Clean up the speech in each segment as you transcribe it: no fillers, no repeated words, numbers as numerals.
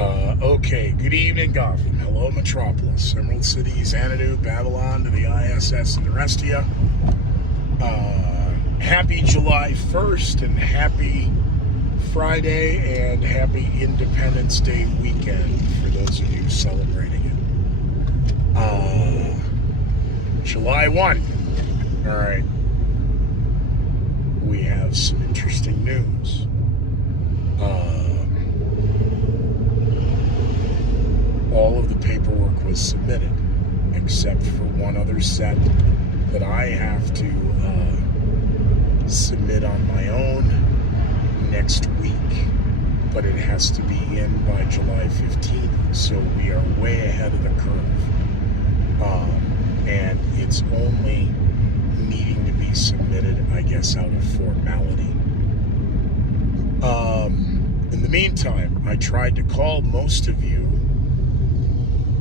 Okay, good evening, Gotham. Hello, Metropolis. Emerald City, Xanadu, Babylon, to the ISS, and the rest of you. Happy July 1st, and happy Friday, and happy Independence Day weekend for those of you celebrating it. July 1. All right. We have some interesting news. All of the paperwork was submitted, except for one other set that I have to submit on my own next week. But it has to be in by July 15th, so we are way ahead of the curve. And it's only needing to be submitted, I guess, out of formality. In the meantime, I tried to call most of you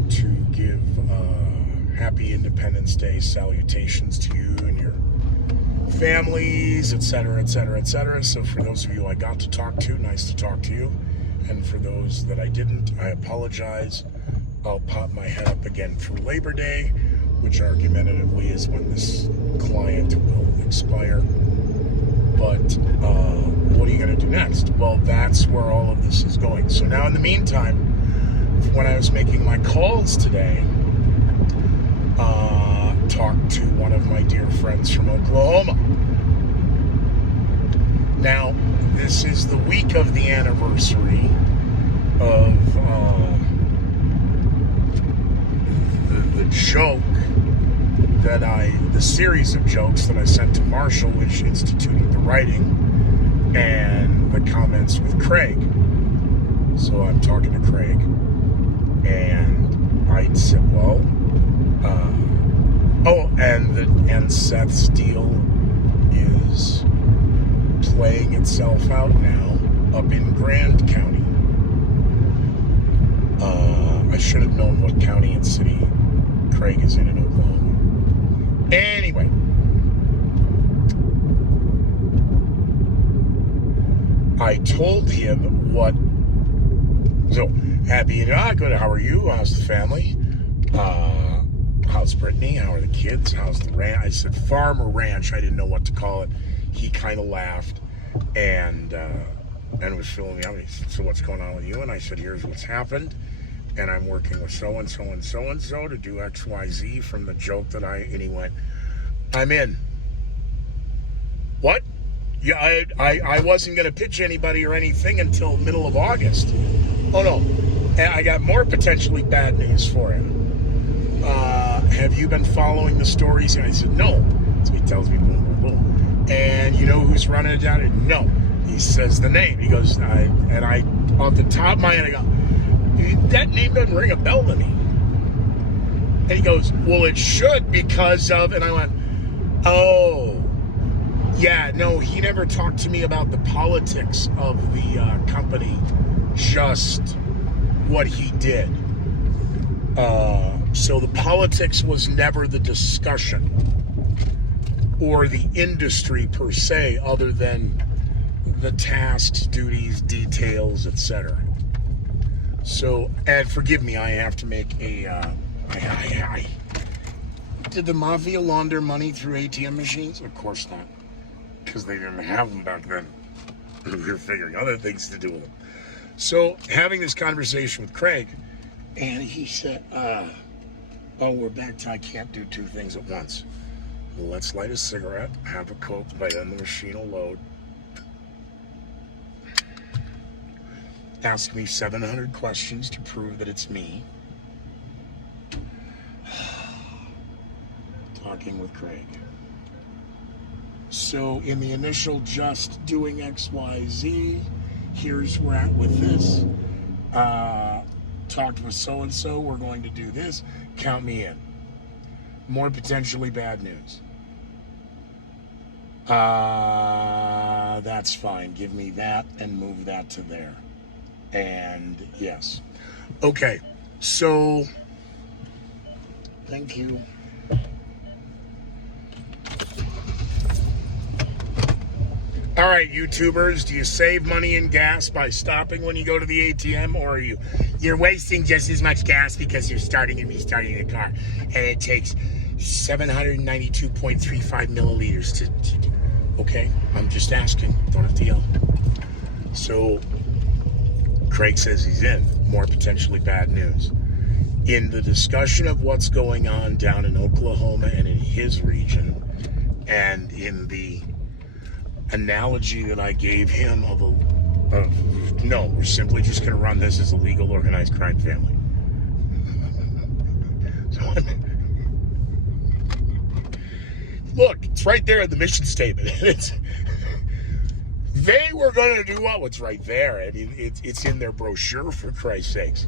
to give happy Independence Day salutations to you and your families, etc., etc., etc. So for those of you I got to talk to, nice to talk to you. And for those that I didn't, I apologize. I'll pop my head up again for Labor Day, which argumentatively is when this client will expire. But what are you going to do next? Well, that's where all of this is going. So now in the meantime, when I was making my calls today, talked to one of my dear friends from Oklahoma. Now, this is the week of the anniversary of the joke that the series of jokes that I sent to Marshall, which instituted the writing, and the comments with Craig. So I'm talking to Craig, and I said, well, and Seth's deal is playing itself out now up in Grand County. I should have known what county and city Craig is in Oklahoma. Anyway, I told him what. So, happy, good. How are you? How's the family? How's Brittany? How are the kids? How's the ranch? I said farm or ranch. I didn't know what to call it. He kind of laughed and was filling me out. He said, so what's going on with you? And I said, here's what's happened. And I'm working with so-and-so and so-and-so to do XYZ from the joke that and he went, I'm in. What? Yeah, I wasn't going to pitch anybody or anything until middle of August. Oh, no. I got more potentially bad news for him. Have you been following the stories? And I said, no. So he tells me, boom, boom, boom. And you know who's running it down? And no. He says the name. He goes, off the top of my head, I go, that name doesn't ring a bell to me. And he goes, well, it should because of, and I went, oh, yeah, no, he never talked to me about the politics of the company, just what he did. So the politics was never the discussion or the industry per se, other than the tasks, duties, details, etc. So, and forgive me, I have to make a, did the mafia launder money through ATM machines? Of course not, because they didn't have them back then. We were figuring other things to do with them. So, having this conversation with Craig, and he said, oh, we're back to I can't do two things at once. Well, let's light a cigarette, have a Coke, by then the machine will load. Ask me 700 questions to prove that it's me. Talking with Craig. So in the initial just doing XYZ, here's where we're at with this. Talked with so-and-so, we're going to do this. Count me in. More potentially bad news. That's fine. Give me that and move that to there. And yes. Okay. So, thank you. All right, YouTubers, do you save money in gas by stopping when you go to the ATM, or are you're wasting just as much gas because you're starting and restarting the car, and it takes 792.35 milliliters to okay, I'm just asking. Don't have to yell. So Craig says he's in. More potentially bad news. In the discussion of what's going on down in Oklahoma and in his region, and in the analogy that I gave him of no, we're simply just going to run this as a legal organized crime family. So look, it's right there in the mission statement. They were going to do what's right there. I mean, it's in their brochure, for Christ's sakes.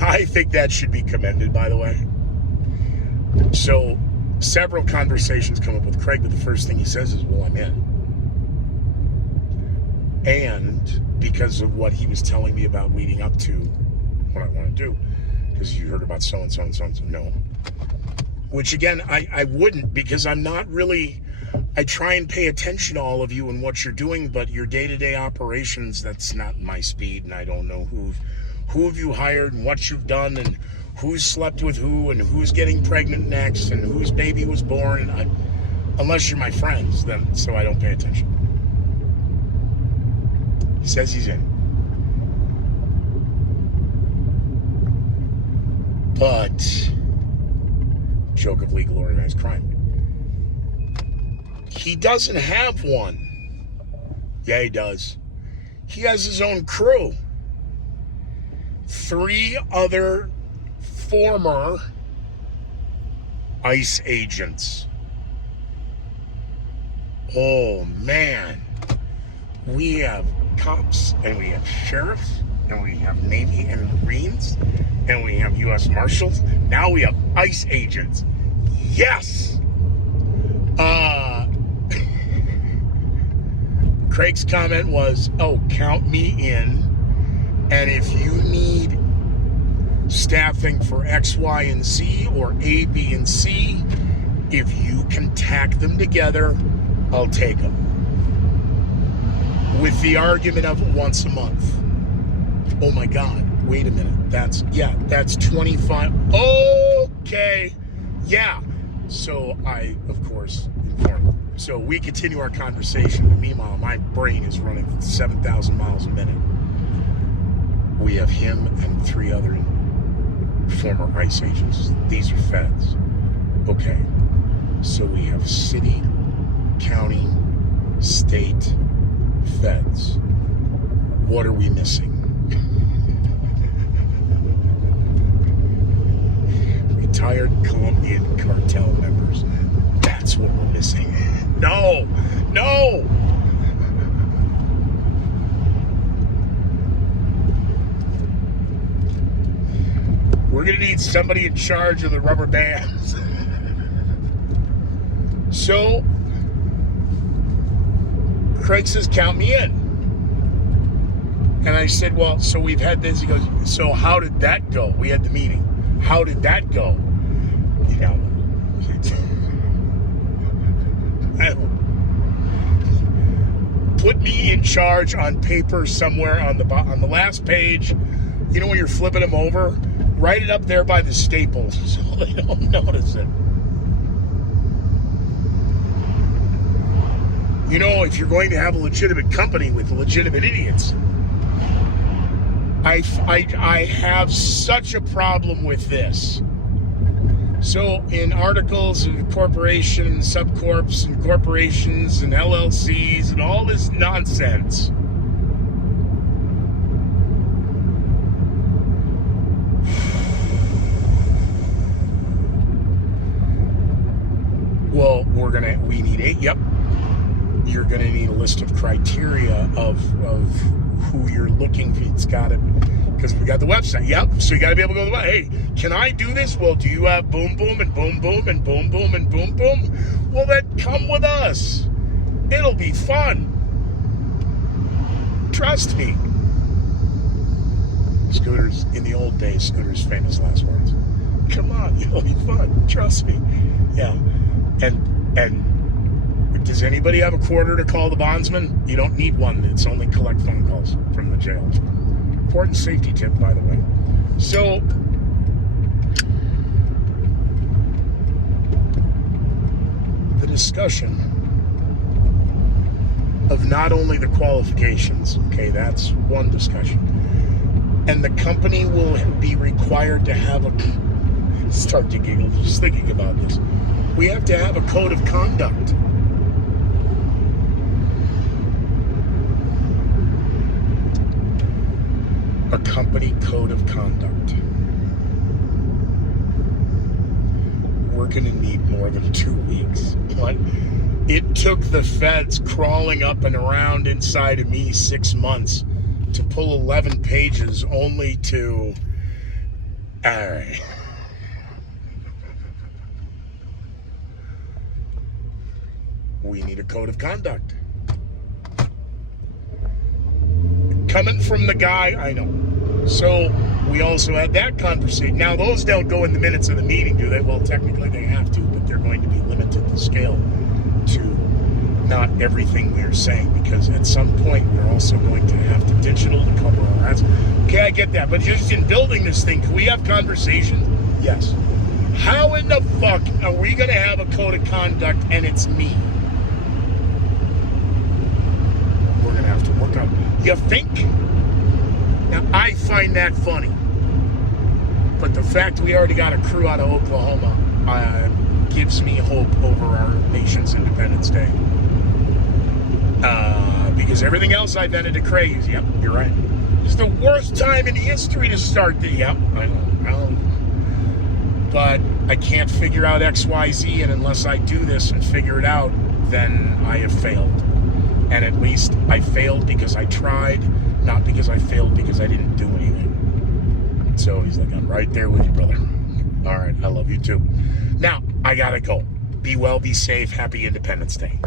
I think that should be commended, by the way. So several conversations come up with Craig, but the first thing he says is, well, I'm in. And because of what he was telling me about leading up to what I want to do, because you heard about so-and-so and so-and-so, no. Which, again, I wouldn't, because I'm not really... I try and pay attention to all of you and what you're doing, but your day-to-day operations, that's not my speed, and I don't know who have you hired and what you've done and who's slept with who and who's getting pregnant next and whose baby was born. Unless you're my friends, then so I don't pay attention. He says he's in. But, joke of legal organized crime. He doesn't have one. Yeah, he does. He has his own crew. 3 other former ICE agents. Oh, man. We have cops, and we have sheriffs, and we have Navy and Marines, and we have U.S. Marshals. Now we have ICE agents. Yes! Craig's comment was, oh, count me in. And if you need staffing for X, Y, and Z, or A, B, and C, if you can tack them together, I'll take them. With the argument of once a month. Oh my God, wait a minute. That's 25. Okay. Yeah. So I, of course, informed. So we continue our conversation. Meanwhile, my brain is running 7,000 miles a minute. We have him and 3 other former ICE agents. These are feds. Okay. So we have city, county, state, feds. What are we missing? Retired Colombian cartel members. That's what we're missing. No! We're going to need somebody in charge of the Rubberbands. So, Craig says, count me in. And I said, well, so we've had this. He goes, so how did that go? We had the meeting. How did that go? You know, put me in charge on paper somewhere on the last page. You know when you're flipping them over? Write it up there by the staples so they don't notice it. You know, if you're going to have a legitimate company with legitimate idiots, I have such a problem with this. So in articles of corporations, subcorps, and corporations, and LLCs, and all this nonsense, well, we need 8, yep. You're going to need a list of criteria of who you're looking for. It's got to, because we got the website. Yep. So you got to be able to go to the website. Hey, can I do this? Well, do you have boom, boom, and boom, boom, and boom, boom, and boom, boom? Well, then come with us. It'll be fun. Trust me. Scooter's, in the old days, Scooter's famous last words. Come on, it'll be fun. Trust me. Yeah. And Does anybody have a quarter to call the bondsman? You don't need one. It's only collect phone calls from the jail. Important safety tip, by the way. So, the discussion of not only the qualifications, okay, that's one discussion, and the company will be required to have a, start to giggle just thinking about this, we have to have a code of conduct. A company code of conduct. We're going to need more than 2 weeks. What? It took the feds crawling up and around inside of me 6 months to pull 11 pages only to... All right. We need a code of conduct. Coming from the guy, I know. So we also had that conversation. Now, those don't go in the minutes of the meeting, do they? Well, technically they have to, but they're going to be limited to scale to not everything we're saying, because at some point we're also going to have to digital to cover our ads. Okay, I get that, but just in building this thing, can we have conversations? Yes. How in the fuck are we going to have a code of conduct and it's me? We're going to have to work on it. You think? Now, I find that funny. But the fact we already got a crew out of Oklahoma gives me hope over our nation's Independence Day. Because everything else I've ended to craze. Yep, you're right. It's the worst time in history to start the... Yep, I know. But I can't figure out X, Y, Z, and unless I do this and figure it out, then I have failed. And at least I failed because I tried, not because I failed because I didn't do anything. So he's like, I'm right there with you, brother. All right, I love you too. Now, I gotta go. Be well, be safe. Happy Independence Day.